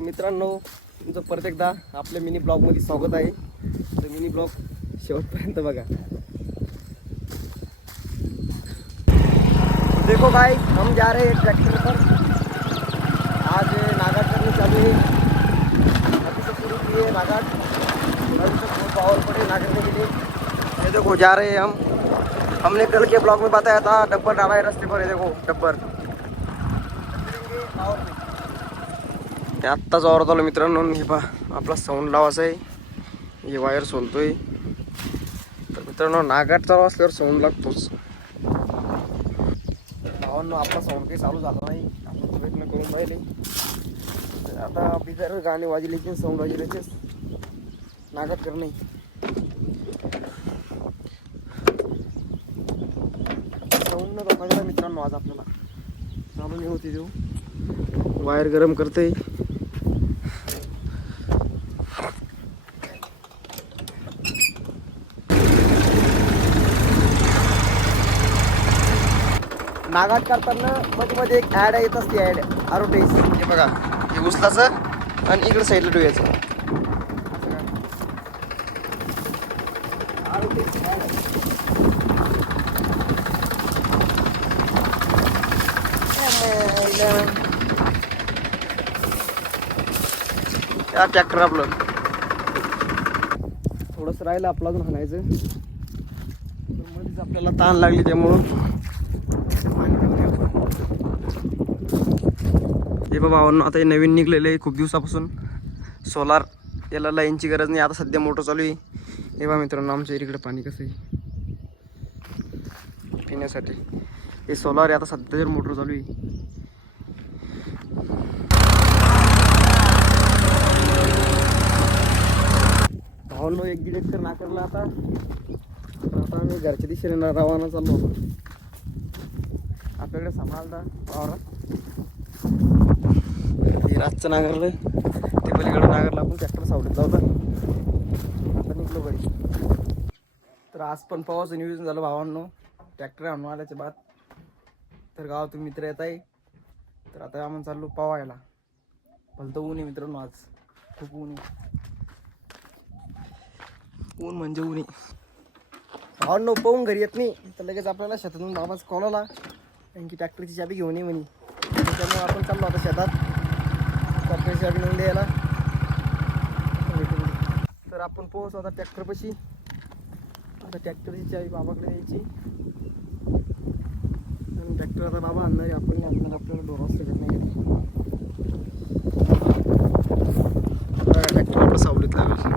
मित्रांनो, तुमचं परत एकदा आपल्या मिनी ब्लॉगमध्ये स्वागत आहे. तर मिनी ब्लॉग शेवटपर्यंत बघा. देखो गाइस, हम जा रहे हैं ट्रैक्टर पर. आज नागाट करनी चालू है. अभी से शुरू किए नागाट. अभी तक बहुत पावर पड़े नागरने के लिए. ये देखो जा रहे हैं हम. हमने कल के ब्लॉग में बताया था डब्बर डाला है रास्ते पर. ये देखो डब्बर आत्ताच आवरत आलो मित्रांनो. हे पहा आपला साऊंड लावायचा आहे. हे वायर सोलतोय. तर मित्रांनो, नागाट चालू असल्यावर साऊंड लागतोच. भावांनो, आपला साऊंड काही चालू झाला नाही. आपण प्रयत्न करून राहिले. तर आता बिगर गाणे वाजल्याचे साऊंड वाजल्याचेच नागाट करणे. साऊंड न दाखवायला मित्रांनो आज आपल्याला चालू नाही होती. देऊ वायर गरम करते. नागाट करताना मध्ये एक ॲड येत असते. ॲड आरोटेस हे बघा. हे उचलाचं आणि इकडे साईडला डोळ्याचं. त्या ट्रॅक्टर आपलं थोडंसं राहिलं आपलं अजून हाणायचं. मध्येच आपल्याला ताण लागली त्यामुळं हे भावांनो, आता हे नवीन निघलेलं आहे खूप दिवसापासून. सोलार, याला लाईनची गरज नाही. आता सध्या मोटर चालू आहे. हे बघा मित्रांनो, आमच्या इकडे पाणी कसं आहे पिण्यासाठी. हे सोलार आहे. आता सध्या मोटर चालू आहे. भावांनो, 1-1.5 एकर नाकारला. आता आम्ही घरच्या दिशेने रवाना चाललो होतो. आपल्याकडे सांभाळता वावरात ते रातचं नांगरलं. ते पलीकडे नांगरलं. आपण ट्रॅक्टर सावलीत जाऊ. आता निघलो घरी. तर आज पण पावाचं नियोजन झालं भावांनो. ट्रॅक्टर आणून आल्याच्या बाद तर गावातून मित्र येत आहे. तर आता आम्ही चाललो पावायला. भलतं ऊन आहे मित्रांनो. आज खूप ऊन आहे. ऊन म्हणजे ऊन आहे भावांनो. पाहून घरी येत नाही तर लगेच आपल्याला शेतातून बाबाच कॉल आला. कारण की ट्रॅक्टरची चाबी घेऊन ये म्हणे. त्याच्यामुळे आपण चाललो आता शेतात ट्रॅक्टरची चाबी नेऊन द्यायला. तर आपण पोहोचू आता ट्रॅक्टरपाशी. आता ट्रॅक्टरची चाबी बाबाकडे द्यायची आणि ट्रॅक्टर आता बाबा आणणार आहे. आपण आणणार. आपल्याला डोरा सगळं नाही घेत. ट्रॅक्टर आपलं सावलीत लागेल.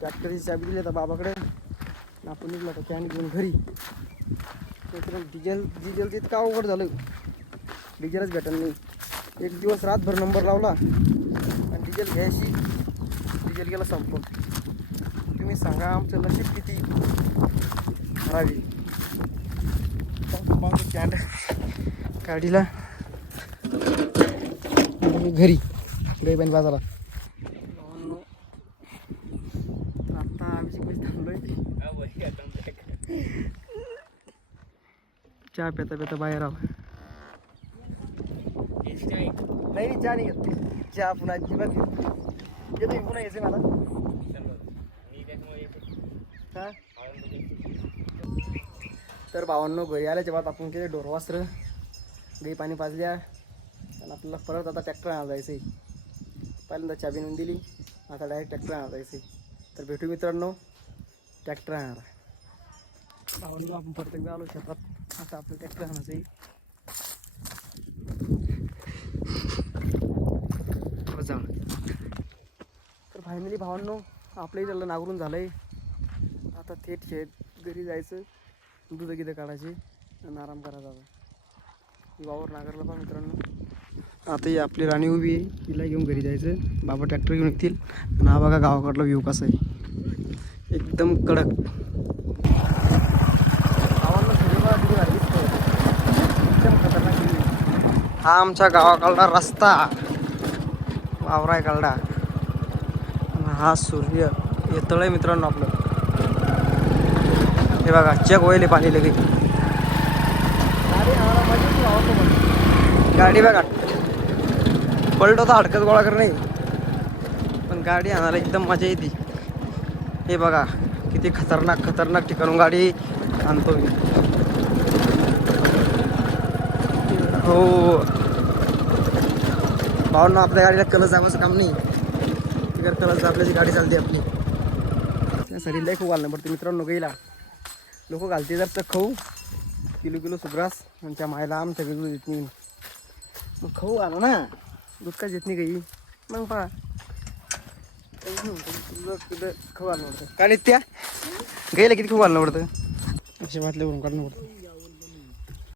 ट्रॅक्टरची चाबी दिली आता बाबाकडे. आपण निघलो आता कॅन घेऊन घरी. डिझेलचं इतकं अवघड झालं. डिझेलच भेटत नाही. एक दिवस रातभर नंबर लावला आणि डिझेल घ्यायची. डिझेल गेला संपून. तुम्ही सांगा आमचं नशीब किती खराबी. कॅन गाडीला घरी गाईबाई बाजारात. चहा पेता पेता बाहेर आला. नाही चहा नाही घेत. चहा पुन्हा अजिबात घेत. येतो पुन्हा यायचं मला. हा तर भावांनो, घरी आल्याच्या बाद आपण केले ढोरवास्त्र. गाई पाणी पाजल्या आणि आपल्याला परत आता ट्रॅक्टर आणायला जायचं आहे. पहिल्यांदा चाबी नेऊन दिली. आता डायरेक्ट ट्रॅक्टर आणायला जायचं आहे. तर भेटू मित्रांनो ट्रॅक्टर आणायला. भावांनो, आपण परत एकदा आलो शेतात. आता आपलं ट्रॅक्टर आणायचं आहे. तर फायनली भावांनो, आपलंही त्याला नांगरून झालं आहे. आता थेट शेत घरी जायचं. दूध गिदं काढायचे आणि आराम करायचा. वावर नांगरला पहा मित्रांनो. आता ही आपली राणी उभी आहे. तिला घेऊन घरी जायचं. बाबा ट्रॅक्टर घेऊन येतील. आणि हा बघा गावाकडला व्ह्यू कसा आहे. एकदम कडक. हा आमच्या गावाकडला रस्ता. वावराय काढला. हा सूर्य येतळ आहे मित्रांनो आपलं. हे बघा चेक होईल पाणी लगे. गाडी बघा पलटो तर हडकत गोळा कर नाही, पण गाडी आणायला एकदम मजा येते. हे बघा किती खतरनाक खतरनाक ठिकाणून गाडी आणतो मी. हो भावना आपल्या गाडीला कलस दाबायचं काम नाही, तिकडे कलस दाबल्याची गाडी चालते आपली. त्यासाठी लय खूप घालणं पडते मित्रांनो. गेला लोक घालते जर तर खाऊ किलो सुग्रास आमच्या मायला आमच्या दूध येत नाही, मग खाऊ आलो ना, दूध काय येत नाही काही, मग पहा खाऊ आणलं पडतं. का नाही त्या गाईला किती खूप आणलं पडतं, अशा बाटल्या भरून काढणं पडतं.